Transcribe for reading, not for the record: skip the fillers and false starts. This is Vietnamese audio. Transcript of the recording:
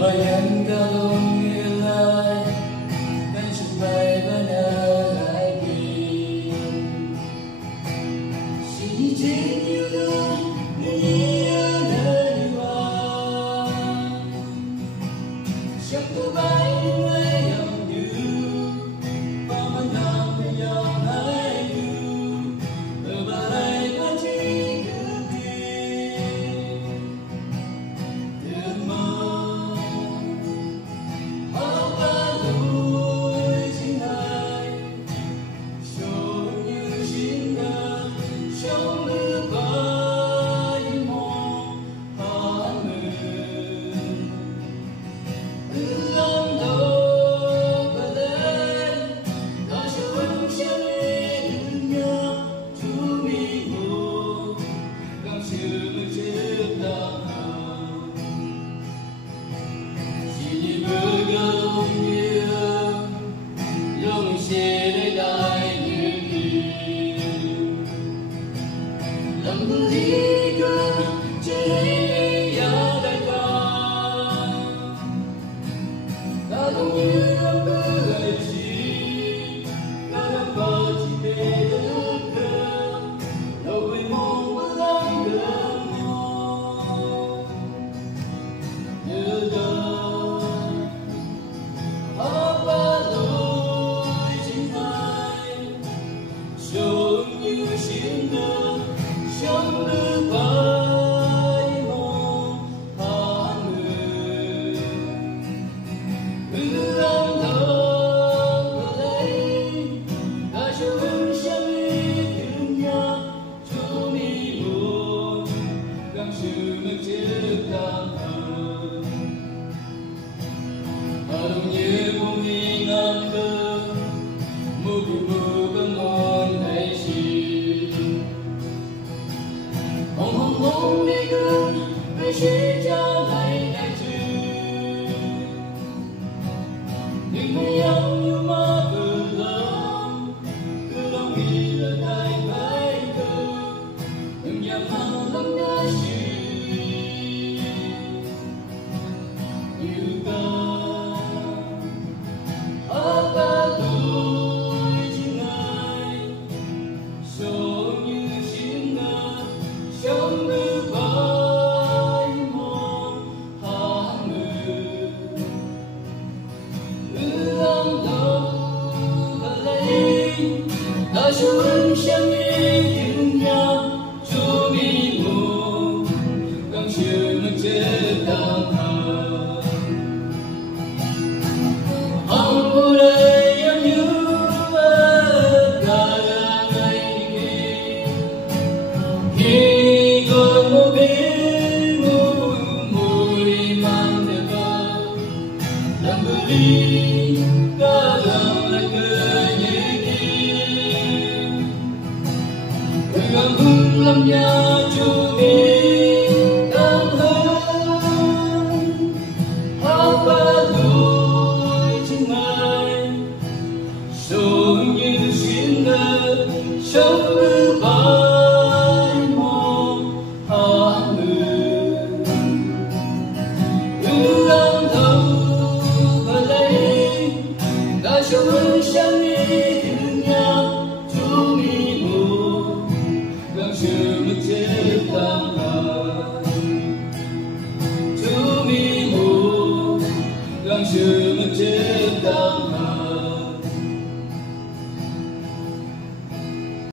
và nhân ca luôn như lai cánh sụp bay bên lại kỳ chỉ trên yêu thương như đời hoa chắc cô bay người dòng như bao năm năm với dòng hai yêu ở bà đây có chỉ được đi được mơ ở ba lối chính ai cho như chính là trong nước bay mong hát mừng ước đâu và đây ta sẽ vẫn sẽ đi nhau chú mi ngủ càng sự chết ta chỉ bước gần yêu lòng sẽ để đại như yêu lòng lý cơ chỉ ở đây qua ta không như em cười chỉ ta đang có chỉ để ước cơ đâu vì mong vẫn lắm được mong nhớ đâu ở ba lối chính ai giống như chiến đơn trong nước bay mong hát mừng ước âm thầm ở đây ta cho vẫn sẽ đi thương nhau cho mi buồn càng sự ngừng chết ta ở đâu như một nghìn năm cơ một kỳ mưa có mòn hay gì hồng đi cứ về chỉ cho này này chứ nhưng mới ăn như má vừa lắm cứ lo nghĩ là đại phải cơ đừng nhắm mắt lắm đã chỉ như ta ở ba lối chính ai giống như chiến đơn trong nước bay mong hát mừng ước âm thầm ở đây ta cho vẫn sẽ đi thương nhau cho mi buồn càng chiều nước chết đau thầm ông ở đây em như cả ngày khi còn một bên mùi mang theo ta làm người đi cả lòng lại cười như kia cảm hứng làm nhà cho mi cảm hơn áo ba lối chính ai giống như chiến đơn trong nước bay mong hát mừng ước âm thầm ở đây ta cho vẫn sẽ đi thương nhau chú mi buồn càng sự mất chết tam chú mi buồn càng sự mất chết